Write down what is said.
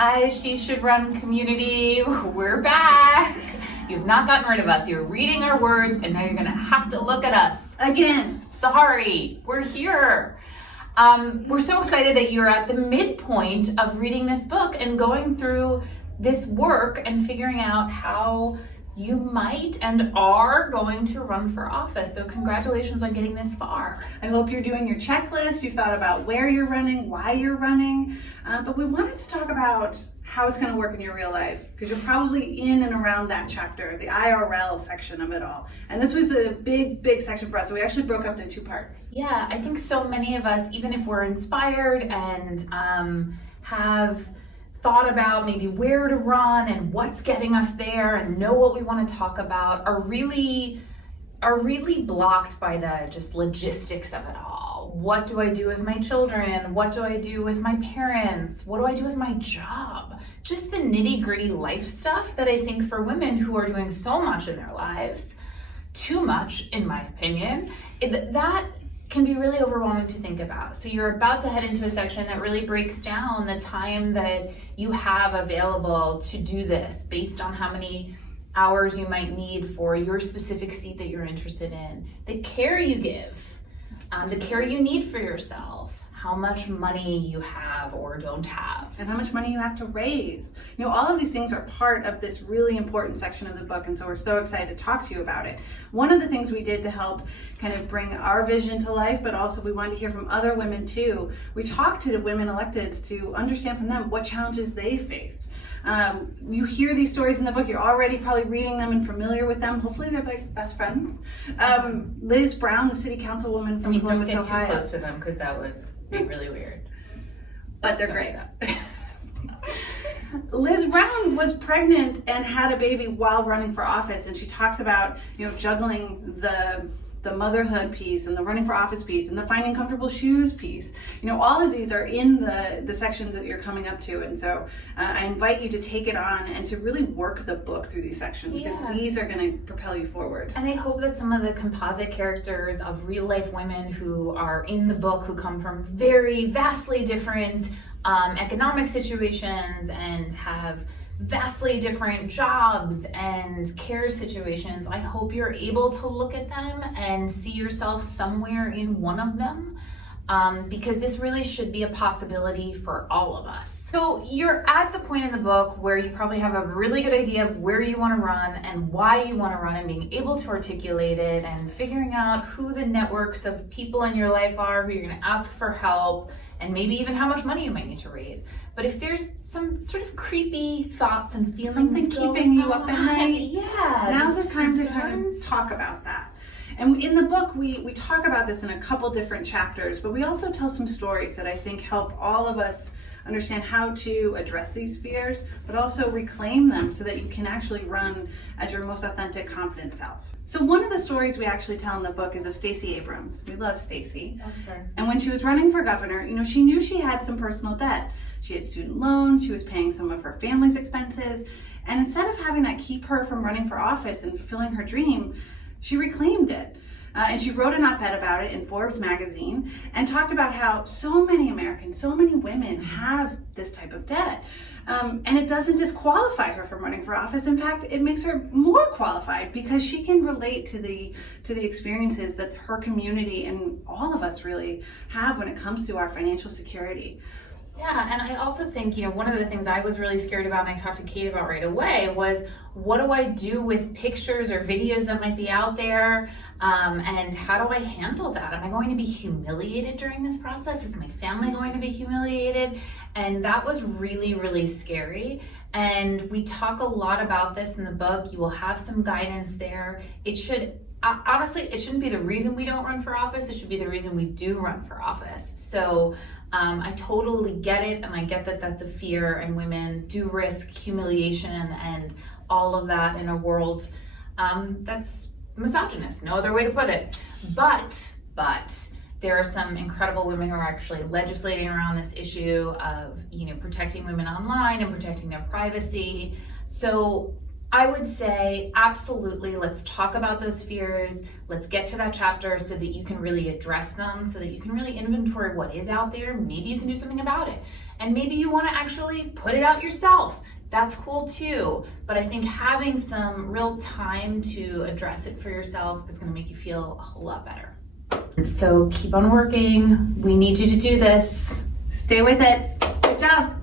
Hi, She Should Run community. We're back. You've not gotten rid of us. You're reading our words, and now you're gonna have to look at us. Again. Sorry, we're here. We're so excited that you're at the midpoint of reading this book and going through this work and figuring out how you might and are going to run for office. So congratulations on getting this far. I hope you're doing your checklist. You've thought about where you're running, why you're running, but we wanted to talk about how it's going to work in your real life, because you're probably in and around that chapter, the IRL section of it all. And this was a big section for us, so we actually broke up into two parts. Yeah, I think so many of us, even if we're inspired and have thought about maybe where to run and what's getting us there and know what we want to talk about, are really blocked by the just logistics of it all. What do I do with my children? What do I do with my parents? What do I do with my job? Just the nitty-gritty life stuff that I think for women who are doing so much in their lives, too much in my opinion, that can be really overwhelming to think about. So you're about to head into a section that really breaks down the time that you have available to do this based on how many hours you might need for your specific seat that you're interested in, the care you give, the care you need for yourself, how much money you have or don't have. And how much money you have to raise. You know, all of these things are part of this really important section of the book, and so we're so excited to talk to you about it. One of the things we did to help kind of bring our vision to life, but also we wanted to hear from other women too, we talked to the women electeds to understand from them what challenges they faced. You hear these stories in the book, you're already probably reading them and familiar with them. Hopefully they're like best friends. Liz Brown, the city councilwoman from Columbus, Don't get Ohio. too close to them because that would be really weird. But they're great. Liz Brown was pregnant and had a baby while running for office, and she talks about, juggling the motherhood piece and the running for office piece and the finding comfortable shoes piece. All of these are in the sections that you're coming up to, and so I invite you to take it on and to really work the book through these sections, because these are going to propel you forward. And I hope that some of the composite characters of real life women who are in the book, who come from very vastly different economic situations and have vastly different jobs and care situations, I hope you're able to look at them and see yourself somewhere in one of them, because this really should be a possibility for all of us. So you're at the point in the book where you probably have a really good idea of where you want to run and why you want to run, and being able to articulate it and figuring out who the networks of people in your life are who you're going to ask for help, and maybe even how much money you might need to raise. But if there's some sort of creepy thoughts and feelings, something keeping you up at night, now's the time to kind of talk about that. And in the book, we talk about this in a couple different chapters, but we also tell some stories that I think help all of us understand how to address these fears, but also reclaim them so that you can actually run as your most authentic, confident self. So one of the stories we actually tell in the book is of Stacey Abrams. We love Stacey. Okay. And when she was running for governor, she knew she had some personal debt. She had student loans, she was paying some of her family's expenses, and instead of having that keep her from running for office and fulfilling her dream, she reclaimed it. And she wrote an op-ed about it in Forbes magazine and talked about how so many Americans, so many women have this type of debt. And it doesn't disqualify her from running for office. In fact, it makes her more qualified, because she can relate to the experiences that her community and all of us really have when it comes to our financial security. Yeah, and I also think, one of the things I was really scared about, and I talked to Kate about right away, was what do I do with pictures or videos that might be out there, and how do I handle that? Am I going to be humiliated during this process? Is my family going to be humiliated? And that was really, really scary. And we talk a lot about this in the book. You will have some guidance there. It should honestly, it shouldn't be the reason we don't run for office. It should be the reason we do run for office. So I totally get it, and I get that that's a fear, and women do risk humiliation and all of that in a world that's misogynist, no other way to put it. But there are some incredible women who are actually legislating around this issue of, protecting women online and protecting their privacy. So I would say absolutely, let's talk about those fears. Let's get to that chapter so that you can really address them, so that you can really inventory what is out there. Maybe you can do something about it. And maybe you want to actually put it out yourself. That's cool too. But I think having some real time to address it for yourself is going to make you feel a whole lot better. So keep on working. We need you to do this. Stay with it. Good job.